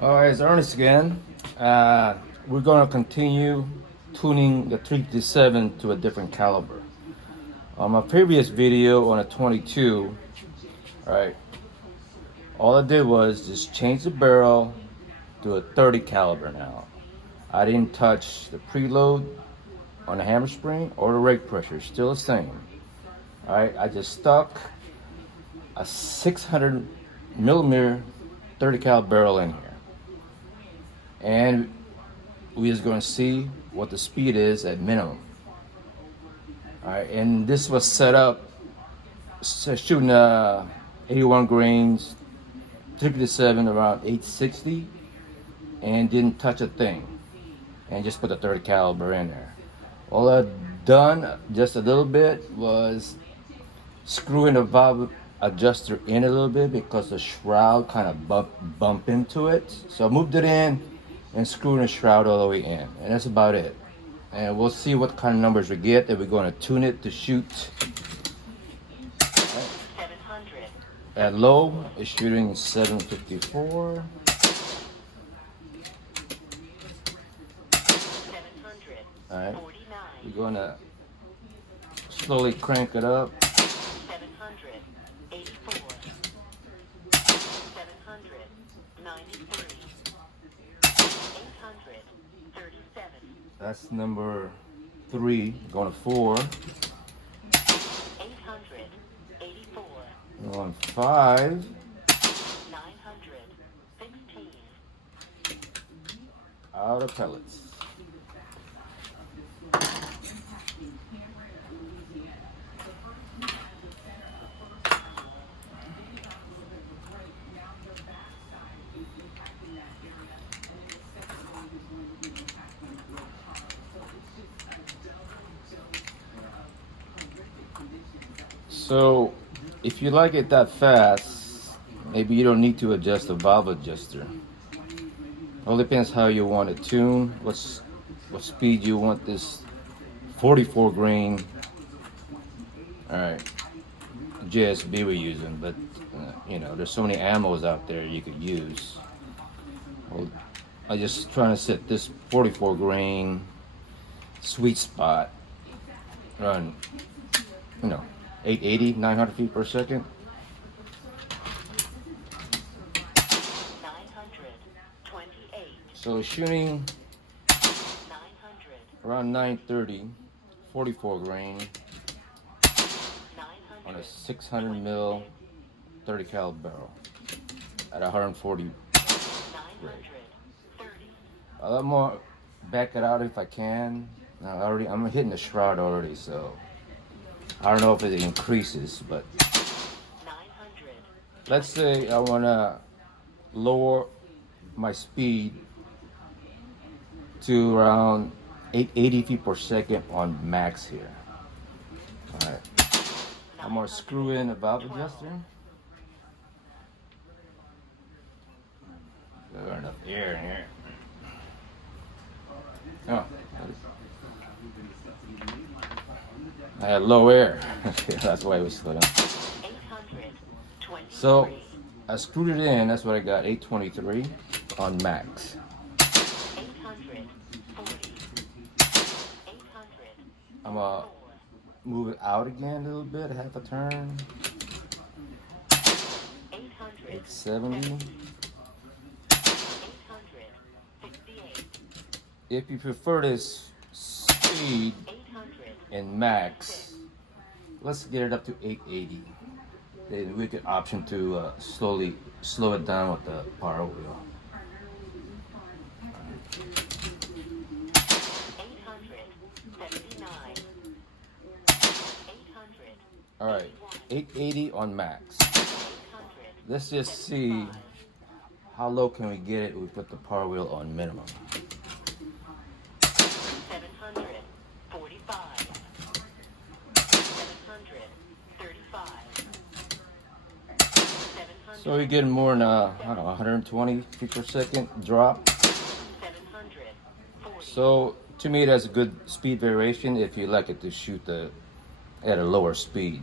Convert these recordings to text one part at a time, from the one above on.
Alright, it's Ernest again. We're going to continue tuning the 357 to a different caliber. On my previous video on a 22, right, all I did was just change the barrel to a 30 caliber now. I didn't touch the preload on the hammer spring or the rake pressure, still the same. Alright, I just stuck a 600 millimeter 30 cal barrel in here. And we're just going to see what the speed is at minimum. All right, and this was set up shooting 81 grains, 357 around 860, and didn't touch a thing, and just put the 30 caliber in there. All I've done just a little bit was screwing the valve adjuster in a little bit because the shroud kind of bump into it. So I moved it in and screwing the shroud all the way in, and that's about it. And we'll see what kind of numbers we get. That we're going to tune it to shoot. Right. At low, it's shooting 754. 749. All right, we're going to slowly crank it up. 784. 793. 837. That's number 3. Going to 4. 884. Going 5. 916. Out of pellets. So, if you like it that fast, maybe you don't need to adjust the valve adjuster. All depends how you want it tuned, what speed you want this 44 grain. All right, JSB we're using, but there's so many ammos out there you could use. Well, I just trying to set this 44 grain sweet spot, run, 880, 900 feet per second. 928. So shooting 900. around 930, 44 grain on a 600 mil 30 cal barrel at 140 rate. 930. A lot more, back it out if I can. I'm hitting the shroud already, so I don't know if it increases, but 900. let's say I want to lower my speed to around 880 feet per second on max here. All right, I'm going to screw in a valve adjuster. There's enough air in here. Oh, I had low air. That's why it was slow down. 823. So I screwed it in. That's what I got. 823 on max. 840. 800. I'm gonna move it out again a little bit, half a turn. 800. 870. 868. If you prefer this speed 800. in max, let's get it up to 880. Then we could option to slowly slow it down with the power wheel. 879. 800. All right, 880 on max. 800. Let's just see how low can we get it if we put the power wheel on minimum. 745. 735. 700. So you're getting more than 120 feet per second drop. 740. So to me, that's a good speed variation if you like it to shoot at a lower speed.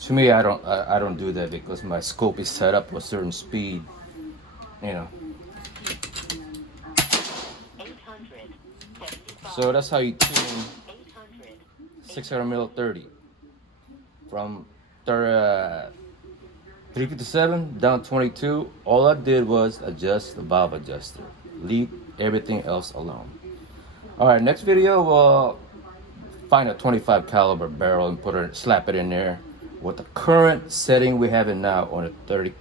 To me, I don't do that because my scope is set up for a certain speed, you know. 875. So that's how you tune 800. 600 mil 30 from 357 down 22. All I did was adjust the valve adjuster, leave everything else alone. All right, next video we'll find a 25 caliber barrel and slap it in there with the current setting we have it now on a 30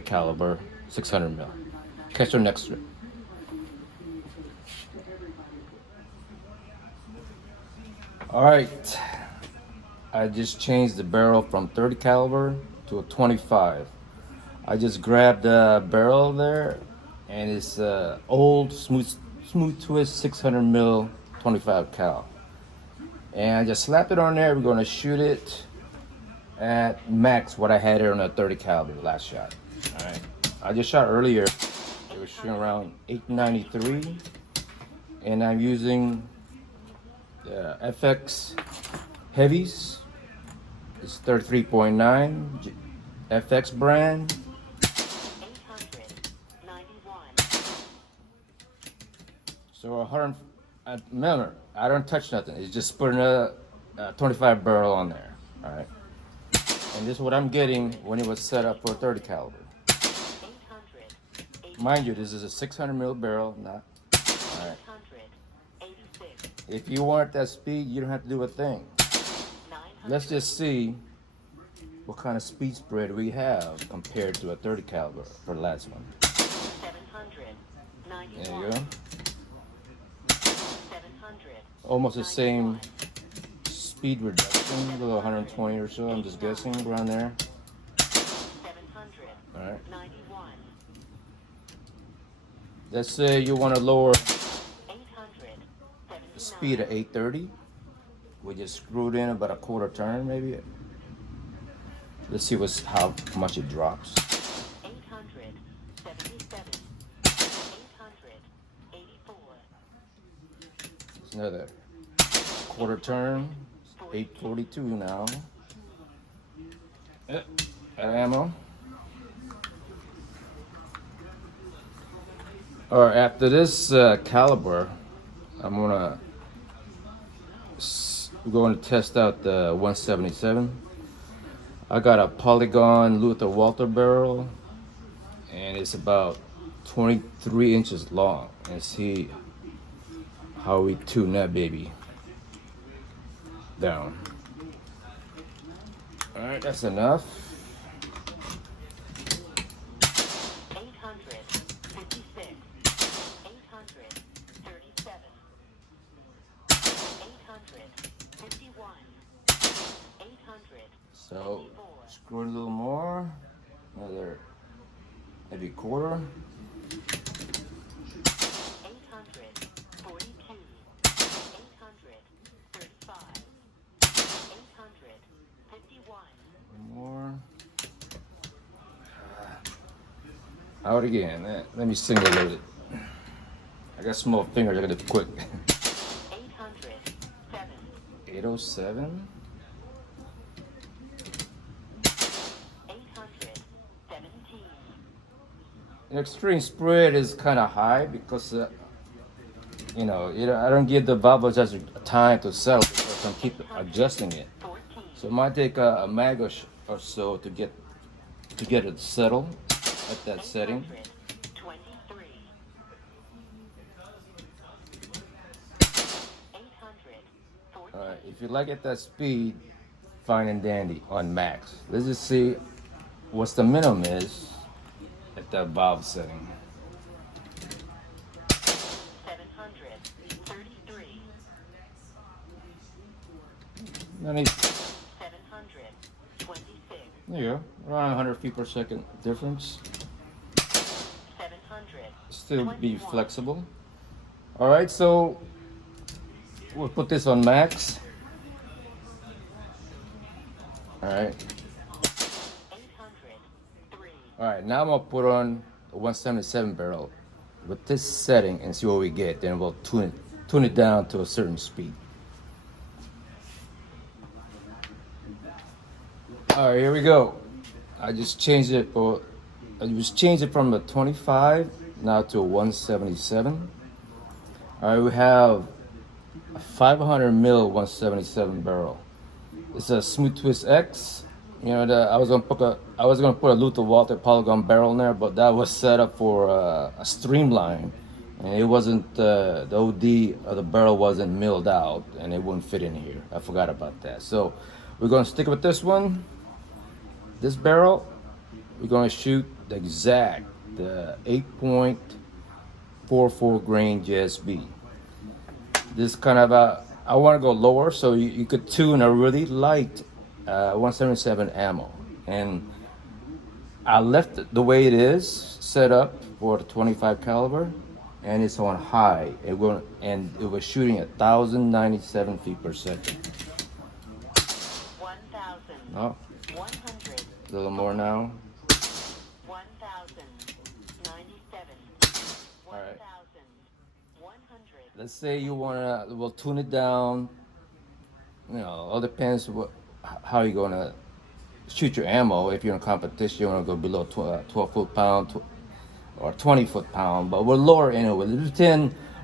caliber 600 mil. Catch you next trip. All right, I just changed the barrel from 30 caliber to a 25. I just grabbed the barrel there, and it's old smooth twist 600 mil 25 cal, and I just slapped it on there. We're gonna shoot it at max what I had it on a 30 caliber last shot. All right, I just shot earlier. It was shooting around 893, and I'm using the FX heavies. It's 33.9 FX brand. 891. So 100. Remember, I don't touch nothing. It's just putting a 25 barrel on there. All right. And this is what I'm getting when it was set up for a 30 caliber. 800. Mind you, this is a 600 mil barrel, not. All right. 886. If you want that speed, you don't have to do a thing. 900. Let's just see what kind of speed spread we have compared to a 30 caliber for the last one. 700. There you 91. go. 700. Almost the same speed reduction, a little 120 or so. I'm just guessing around there. 700. All right. 91. Let's say you want to lower 800. the speed at 830. We just screwed in about a quarter turn, maybe. Let's see how much it drops. 800. 77. 800. 84. It's another quarter turn. 842 now. Yep. Out of ammo. All right. After this caliber, I'm gonna we're going to test out the 177. I got a Polygon Luther Walter barrel, and it's about 23 inches long. And see how we tune that baby down. All right, that's enough. 800. 56. 800. 37. 800. 51. 800. So screw it a little more. Another maybe quarter. 800. 42. 800. 35. 800. 51. More. Out again. Let me single load it. I got small fingers. I gotta be quick. 800. 7. 807. 800. 17. The extreme spread is kind of high because I don't give the valve adjuster time to settle because I keep adjusting it. 14. So it might take a mag or so to get it settled at that setting. 23. 800. 14. All right, if you like at that speed, fine and dandy on max. Let's just see what's the minimum is at that valve setting. 700. 33. Not even- 700. 26. There you go, around 100 feet per second difference. 700. Still be 21. flexible. All right, so we'll put this on max. All right. 800. 3. All right, now I'm gonna put on the 177 barrel with this setting and see what we get. Then we'll tune it down to a certain speed. All right, here we go. I just changed it for It was changing from a 25 now to a 177. All right, we have a 500 mil 177 barrel. It's a Smooth Twist X. You know, I was gonna put a Luther Walter Polygon barrel in there, but that was set up for a streamline, and it wasn't the OD of the barrel wasn't milled out, and it wouldn't fit in here. I forgot about that. So we're gonna stick with this one. This barrel, we're gonna shoot the exact 8.44 grain JSB. This kind of I want to go lower, so you could tune a really light 177 ammo, and I left it the way it is set up for the 25 caliber, and it's on high. It was shooting at 1,097 feet per second. 1,000. Oh, 100. a little more now. 1,097. All right. 1,100. Let's say you we'll tune it down. You know, all depends how you're gonna shoot your ammo. If you're in a competition, you wanna go below 12 foot pound or 20 foot pound. But we're lower anyway.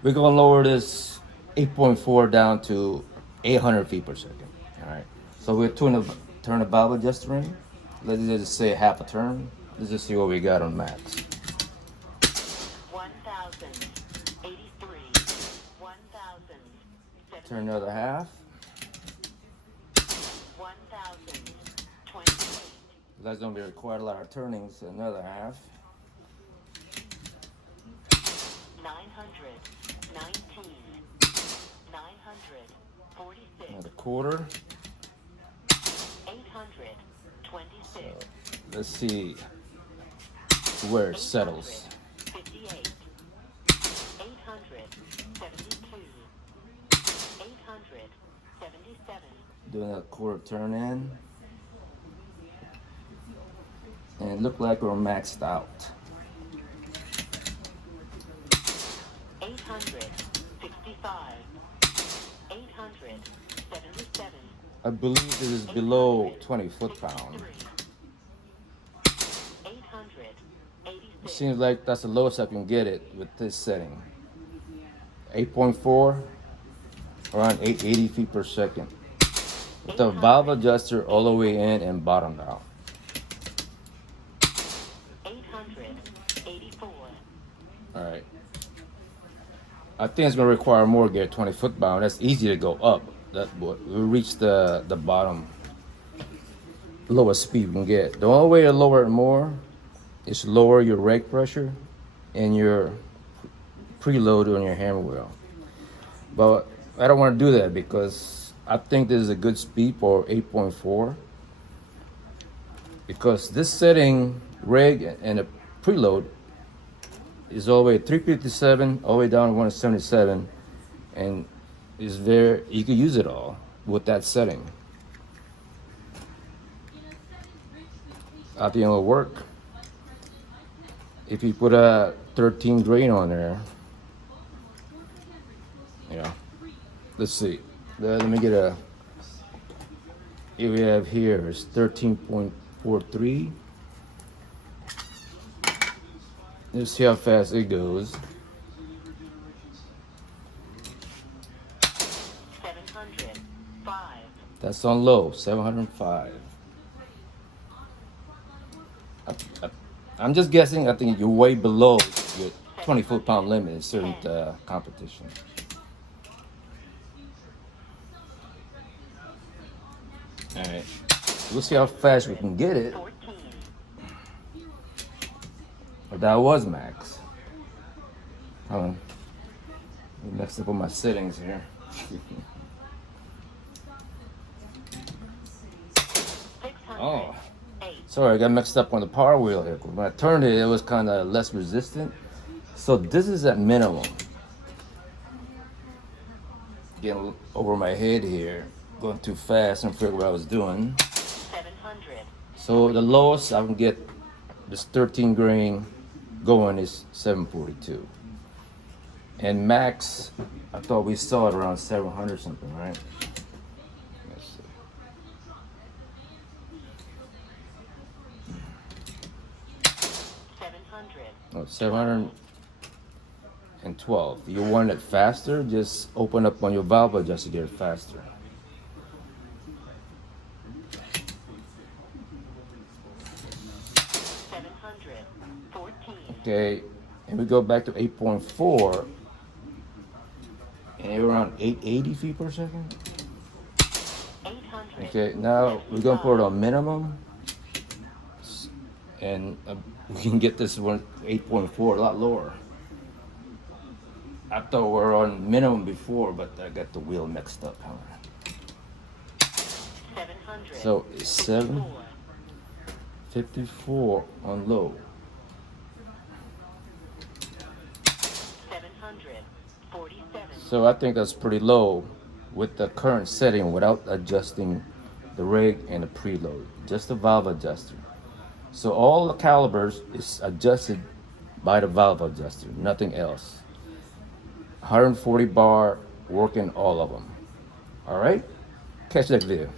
We're gonna lower this 8.4 down to 800 feet per second. All right. So we'll turn the valve adjuster in. Let's just say half a turn. Let's just see what we got on max. 1,083. 1,000. Turn the other half. 1,028. That's gonna be required a lot of turnings. Another half. 919. 946. Another quarter. 826. Let's see where it settles. 58. 872. 877. Doing a quarter turn in. And it looked like we're maxed out. 865. 877. I believe this is below 20 foot pound. 886. It seems like that's the lowest I can get it with this setting. 8.4, around 880 feet per second. With the valve adjuster all the way in and bottomed out. 884. All right. I think it's gonna require more gear, 20 foot pound. That's easy to go up. We reach the bottom, lowest speed we can get. The only way to lower it more is to lower your rake pressure and your preload on your hammer wheel. But I don't want to do that because I think this is a good speed for 8.4. Because this setting, reg and a preload is all the way 357 all the way down to 177, and is you can use it all with that setting. I think it'll work. If you put a 13 grain on there, let's see. Let me get here we have here is 13.43. Let's see how fast it goes. 705. That's on low, 705. I'm just guessing. I think you're way below your 20 foot pound limit in certain competition. All right, we'll see how fast we can get it. 14. But that was max. Hold on. I messed up on my settings here. Oh, sorry, I got mixed up on the power wheel here. When I turned it, it was kind of less resistant. So this is at minimum. Getting over my head here, going too fast and forget what I was doing. 700. So the lowest I can get this 13 grain going is 742. And max, I thought we saw it around 700 something, right? Let's see. 712. You want it faster? Just open up on your valve adjuster to get it faster. Okay, and we go back to 8.4, and you're around 880 feet per second. Okay, now we're gonna put it on minimum, and we can get this one 8.4 a lot lower. I thought we were on minimum before, but I got the wheel mixed up. So it's 754 on low. 747. So I think that's pretty low with the current setting without adjusting the rig and the preload, just the valve adjuster. So all the calibers is adjusted by the valve adjuster, nothing else. 140 bar working all of them. All right, catch that video.